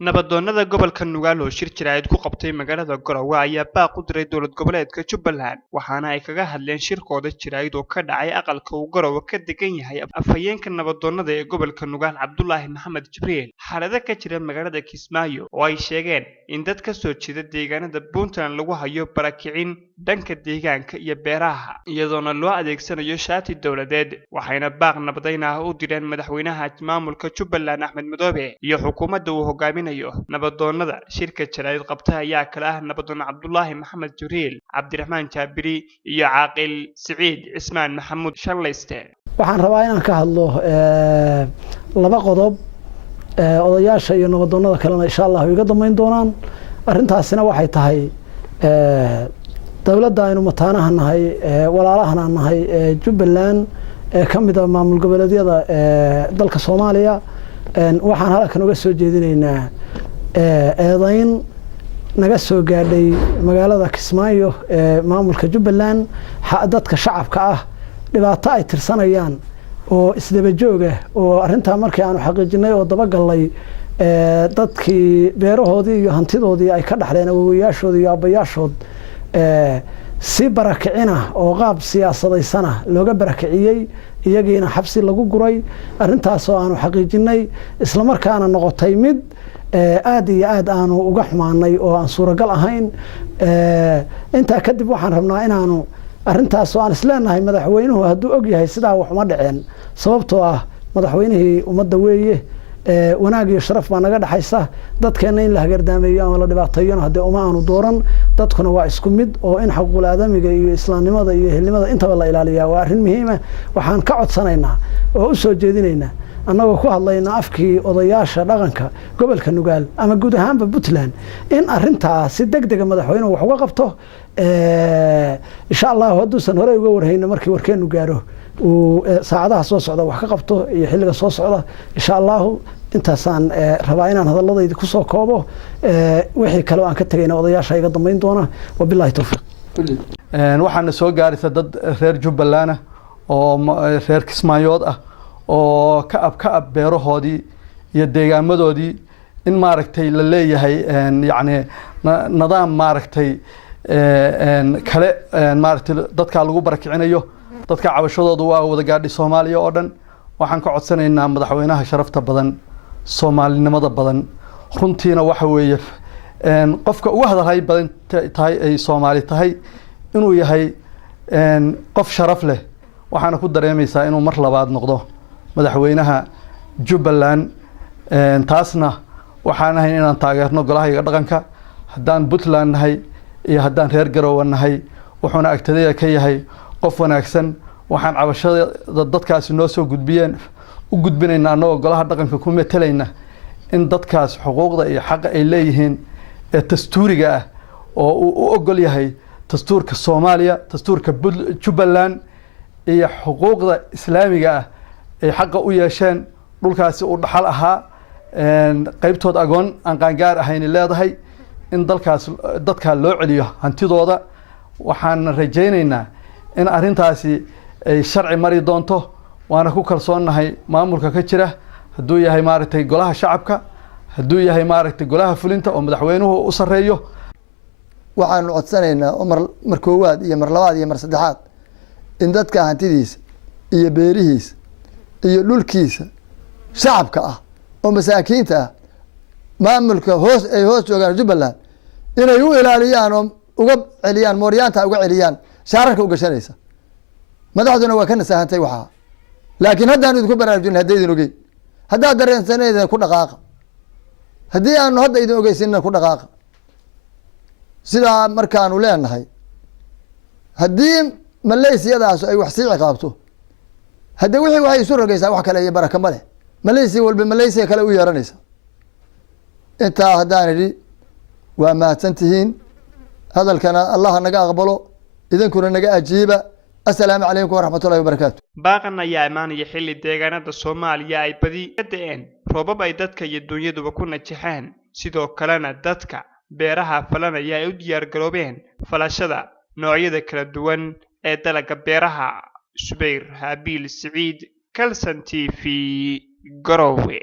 Nabadoonada Gobolka Nugaal oo shir jiraayad ku qabtay magaalada Garoowe ayaa baaq u diray dowlad goboleedka Jubbaland waxaana ay kaga hadleen shirkooda jiraayad oo ka dhacay aqalka uu Garoowe ka degan yahay afhayeenka nabadoonada ee Gobolka Nugaal Cabdullaahi Maxamed Jibriil xaalada ka jira magaalada Kismaayo oo ay sheegeen in dad ka soo jeeda deegaanada Puntland lagu hayo barakicin dhanka deegaanka iyo beeraha iyadoona loo adeegsanayo shaati dowladeed waxayna baaq nabadeyn ah u direen madaxweynaha maamulka Jubbaland Axmed Madoobe iyo xukuumadda uu hogaaminayo nabadoonada shirka jiraayad qabtay ayaa kala ah nabadoon Cabdullaahi Maxamed Jibriil Cabdiraxmaan Jaabiri iyo Caaqil Siciid Ismaan Maxamuud Shallayste waxaan rabaa inaan ka hadlo laba qodob odayaasha iyo nabadoonada kalena insha Allah iga damayn doonaan arintaasina waxay tahay dawladda aynu mataanaha nahay walaalahana nahay Jubbaland kamida maamul goboleedyada dalka Soomaaliya waxaan halkan uga soo jeedinaynaa eedayn naga soo gaadhay magaalada Kismaayo maamulka Jubbaland dadka shacabka ah dhibaato ay tirsanayaan oo isdaba joog ah oo arinta markii aanu xaqiijinay oo daba galay dadkii beerahoodii iyo hantidoodii ay ka dhaxleen awoowayaashoodii iyo abayaashood si barakicina oo qaab siyaasadeysana looga barakiciyay iyagiina xabsi lagu guray arintaas oo aanu xaqiijinay isla markaana noqotay mid aad iyo aad aanu uga xumaanay oo aan suuragal ahayn inta kadib waxaan rabnaa inaanu arintaas oo aan isleenahay madaxweynuhu hadduu og yahay sidaa wax uma dhaceen sababtoo ah madaxweynihii ummadda weeye wanaag iyo sharaf baa naga dhaxaysa dadkeena in la hagardaamayo ama la dhibaateeyo hadee uma aanu dooran dadkuna waa isku mid oo in xaqul aadamiga iyo islaamnimada iyo ehelnimada intaba la ilaaliyaa waa arrin muhiim ah waxaan ka codsanaynaa oo u soo jeedinaynaa annagoo ku hadlayna afkii odayaasha dhaqanka gobolka Nugaal ama guud ahaanba Puntland in arintaas si degdeg ah madaxweynuhu wax uga qabto insha Allah hadduusan hore uga warhayna markii warkeenu gaaro uu saacadaha soo socda wax ka qabto iyo xilliga soo socda insha Allah intaasaan rabaa inaan hadalladayda ku soo koobo wixii kale aan ka tagayna odayaasha iga damayn doona wabillahi tawfiiq waxaana soo gaaraysa dad reer Jubbaland oo reer Kismaayood ah oo ka ab beerahoodii iyo deegaamadoodii in maaragtay la leeyahay yani nidaam maaragtay kale maaragtay dadka lagu barakicinayo dadka cabashadoodu waa wada gaadhi Soomaaliya oo dhan waxaan ka codsanaynaa madaxweynaha sharafta badan Soomaalinimada badan runtiina waxa weeye qofka ugu hadalay badan tahay ay Soomaali tahay inuu yahay qof sharaf leh waxaana ku dareemaysaa inuu mar labaad noqdo madaxweynaha Jubbaland taasna waxaan ahayn inaan taageerno golaha dhaqanka haddaan Puntland nahay iyo haddaan reer Garoowe nahay wuxuuna agtadaya ka yahay qof wanaagsan waxaan cabashada dadkaasi noo soo gudbiyeen u gudbinaynaa anagoo golaha dhaqanka ku metelayna in dadkaas xuquuqda iyo xaqa ay leeyihiin ee dastuuriga ah oo uu u ogol yahay dastuurka Soomaaliya dastuurka Jubbaland iyo xuquuqda islaamiga ah ay xaqa u yeesheen dhulkaasi uu dhaxal ahaa qaybtood agoon aan qaangaar ahayn leedahay in dadka loo celiyo hantidooda waxaan rajaynaynaa in arintaasi ay sharci mari doonto waana ku kalsoonahay maamulka ka jira hadduu yahay maaragtay golaha shacabka hadduu yahay maaragtay golaha fulinta oo madaxweynuhu u sareeyo waxaan codsanaynaa mar koowaad iyo mar labaad iyo mar saddexaad in dadka hantidiisa iyo beerihiisa iyo dhulkiisa shacabka ah oo masaakiinta ah maamulka ay hoos joogaan Jubbaland inay u ilaaliyaan oo uga celiyaan mooryaanta uga celiyaan shaararka u gashanaysa madaxduna waa ka nasaahantay waxa laakiin haddaan idinku baraarujin hadeedin ogey hadda dareensanayda ku dhaqaaqa hadii aan hadda idin ogeysinna ku dhaqaaqa sida markaanu leenahay hadii maleysiyadaas ay wax sii ciqaabto hadda wixii waxay isu rogaysaa wax kale iyo baraka male maleysi walba maleysiga kale u yeeranaysa inta haddaan idhi waa mahadsantihiin hadalkana Allah naga aqbalo idinkuna naga ajiiba السلام عليكم ورحمة الله وبركاته. باقنا يا إيمان يحل الدجاجات الصومالية أي بدي قدين ربما يدتك يدنيا دوبكون نجحان سيدو كلنا دتك بيرها فلنا يا يديار قلوبين فلا شذا نوعية ذكر الدوان أدلك بيرها سبير هابيل سعيد كالسنتي في Garoowe